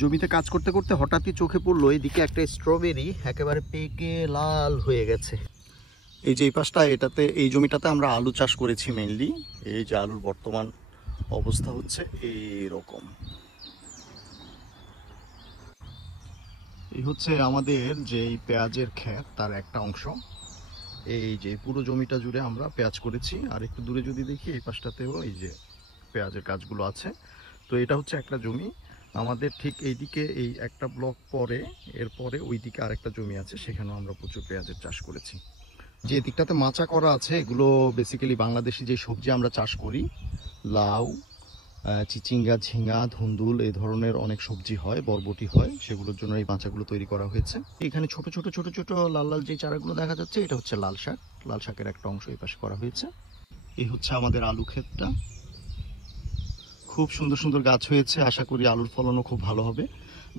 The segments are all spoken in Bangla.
জমিতে কাজ করতে করতে হঠাৎই চোখে পড়লো এদিকে একটা স্ট্রবেরি একেবারে পেকে লাল হয়ে গেছে। এই যে এই পাশটা, এটাতে এই জমিটাতে আমরা আলু চাষ করেছি মেইনলি। এই যে আলুর বর্তমান অবস্থা হচ্ছে এইরকম। এই হচ্ছে আমাদের যে এই পেঁয়াজের ক্ষেত তার একটা অংশ। এই যে পুরো জমিটা জুড়ে আমরা পেঁয়াজ করেছি। আর একটু দূরে যদি দেখি এই পাশটাতেও এই যে পেঁয়াজের গাছগুলো আছে। তো এটা হচ্ছে একটা জমি আমাদের, ঠিক এইদিকে এই একটা ব্লক পরে এরপরে ওইদিকে আরেকটা জমি আছে, সেখানেও আমরা প্রচুর পেঁয়াজের চাষ করেছি। যে দিকটাতে মাচা করা আছে এগুলো বেসিক্যালি বাংলাদেশি যে সবজি আমরা চাষ করি, লাউ, চিচিঙ্গা, ঝিঙ্গা, ধুন্দুল, এই ধরনের অনেক সবজি হয়, বরবটি হয়, সেগুলোর জন্য এই মাচাগুলো তৈরি করা হয়েছে। এখানে ছোট ছোট ছোট ছোট লাল লাল যে চারাগুলো দেখা যাচ্ছে এটা হচ্ছে লাল শাক। লাল শাকের একটা অংশ এই পাশে করা হয়েছে। এই হচ্ছে আমাদের আলু ক্ষেতটা। খুব সুন্দর সুন্দর গাছ হয়েছে, আশা করি আলুর ফলনও খুব ভালো হবে।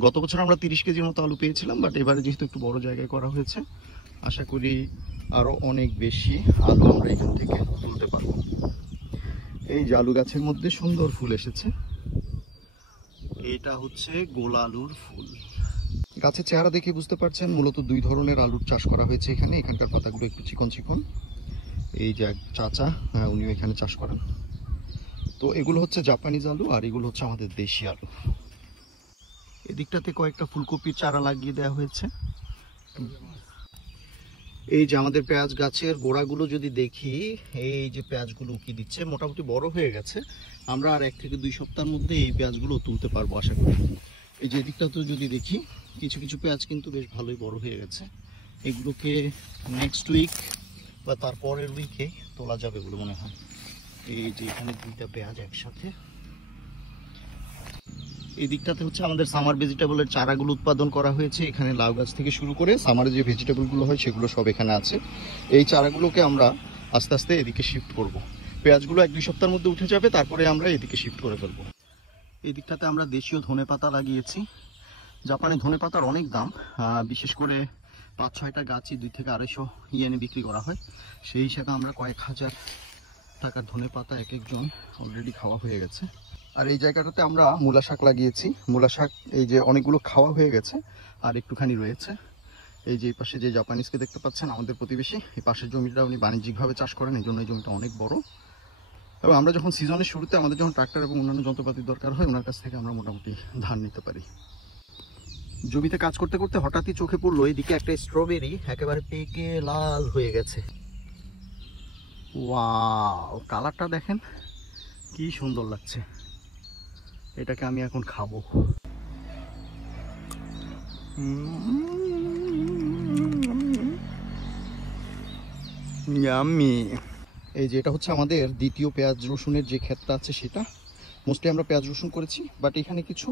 গত বছর আমরা 30 কেজির মতো আলু পেয়েছিলাম, বাট এবারে যেহেতু একটু বড় জায়গায় করা হয়েছে, আশা করি আরো অনেক বেশি আলু আমরা এখান থেকে তুলতে পারবো। এই যে আলু গাছের মধ্যে সুন্দর ফুল এসেছে, এটা হচ্ছে গোলা আলুর ফুল। গাছের চেহারা দেখে বুঝতে পারছেন মূলত দুই ধরনের আলুর চাষ করা হয়েছে এখানে। এখানকার পাতাগুলো একটু চিকন চিকন। এই যে এক চাচা, উনিও এখানে চাষ করেন। তো এগুলো হচ্ছে জাপানিজ আলু আর এগুলো হচ্ছে আমাদের দেশি আলু। এদিকটাতে কয়েকটা ফুলকপির চারা লাগিয়ে দেওয়া হয়েছে। এই যে আমাদের পেঁয়াজ গাছের গোড়াগুলো যদি দেখি, এই যে পেঁয়াজগুলো উকি দিচ্ছে, মোটামুটি বড় হয়ে গেছে। আমরা আর 1 থেকে 2 সপ্তাহের মধ্যে এই পেঁয়াজগুলো তুলতে পারবো আশা করি। এই যে এদিকটাতেও যদি দেখি, কিছু কিছু পেঁয়াজ কিন্তু বেশ ভালোই বড় হয়ে গেছে। এগুলোকে নেক্সট উইক বা তারপরের উইকে তোলা যাবে বলে মনে হয়। এই যে এখানে 2টা পেঁয়াজ একসাথে। এই দিকটাতে হচ্ছে আমাদের সামার ভেজিটেবলের চারাগুলো উৎপাদন করা হয়েছে। এখানে লাউ গাছ থেকে শুরু করে সামারে যে ভেজিটেবলগুলো হয় সেগুলো সব এখানে আছে। এই চারাগুলোকে আমরা আস্তে আস্তে এদিকে শিফট করব। পেঁয়াজগুলো 1-2 সপ্তাহের মধ্যে উঠে যাবে, তারপরে আমরা এদিকে শিফট করে ফেলবো। এই দিকটাতে আমরা দেশীয় ধনেপাতা লাগিয়েছি। জাপানি ধনেপাতার অনেক দাম, বিশেষ করে 5-6টা গাছই 2 থেকে 250 ইয়েনে বিক্রি করা হয়। সেই হিসাবে আমরা কয়েক হাজার টাকার ধনেপাতা এক একজন অলরেডি খাওয়া হয়ে গেছে। আর এই জায়গাটাতে আমরা মূলা শাক লাগিয়েছি। মূলা শাক এই যে অনেকগুলো খাওয়া হয়ে গেছে আর একটুখানি রয়েছে। এই যে এই পাশে যে জাপানিজকে দেখতে পাচ্ছেন, আমাদের প্রতিবেশী, এই পাশের জমিটা উনি বাণিজ্যিকভাবে চাষ করেন, এই জন্য এই জমিটা অনেক বড়। এবং আমরা যখন সিজনের শুরুতে আমাদের যখন ট্রাক্টর এবং অন্যান্য যন্ত্রপাতির দরকার হয়, ওনার কাছ থেকে আমরা মোটামুটি ধান নিতে পারি। জমিতে কাজ করতে করতে হঠাৎই চোখে পড়লো এদিকে একটা স্ট্রবেরি একেবারে পেকে লাল হয়ে গেছে। ওয়াও, কালারটা দেখেন কি সুন্দর লাগছে। এটাকে আমি এখন খাবো। ইয়াম্মি। এই যে এটা হচ্ছে আমাদের দ্বিতীয় পেঁয়াজ রসুনের যে ক্ষেতটা আছে সেটা। মোস্টলি আমরা পেঁয়াজ রসুন করেছি, বাট এখানে কিছু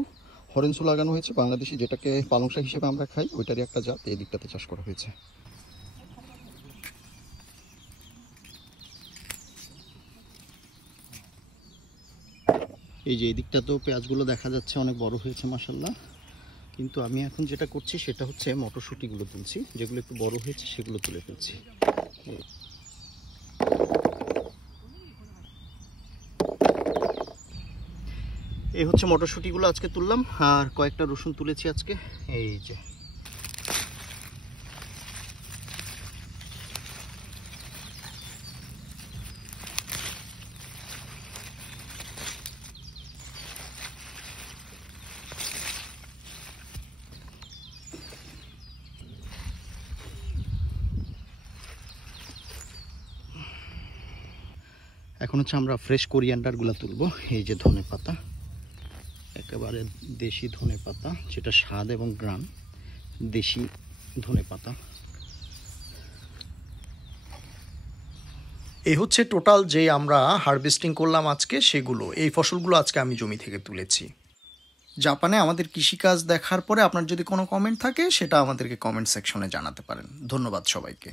হরেন্সু লাগানো হয়েছে, বাংলাদেশি যেটাকে পালং শাক হিসেবে আমরা খাই, ওইটারই একটা জাত এই দিকটাতে চাষ করা হয়েছে। এই যে এই দিকটাতেও পেঁয়াজগুলো দেখা যাচ্ছে অনেক বড় হয়েছে মাশাআল্লাহ। কিন্তু আমি এখন যেটা করছি সেটা হচ্ছে মটরশুঁটিগুলো তুলছি, যেগুলো একটু বড় হয়েছে সেগুলো তুলে ফেলছি। এই হচ্ছে মটরশুঁটিগুলো আজকে তুললাম, আর কয়েকটা রসুন তুলেছি আজকে। এই যে এখন হচ্ছে আমরা ফ্রেশ কোরিয়ান্ডারগুলো তুলবো। এই যে ধনেপাতা, একেবারে দেশি ধনেপাতা, যেটা স্বাদ এবং গ্রাম দেশি ধনেপাতা। এই হচ্ছে টোটাল যে আমরা হারভেস্টিং করলাম আজকে, সেগুলো, এই ফসলগুলো আজকে আমি জমি থেকে তুলেছি। জাপানে আমাদের কৃষিকাজ দেখার পরে আপনার যদি কোনো কমেন্ট থাকে সেটা আমাদেরকে কমেন্ট সেকশনে জানাতে পারেন। ধন্যবাদ সবাইকে।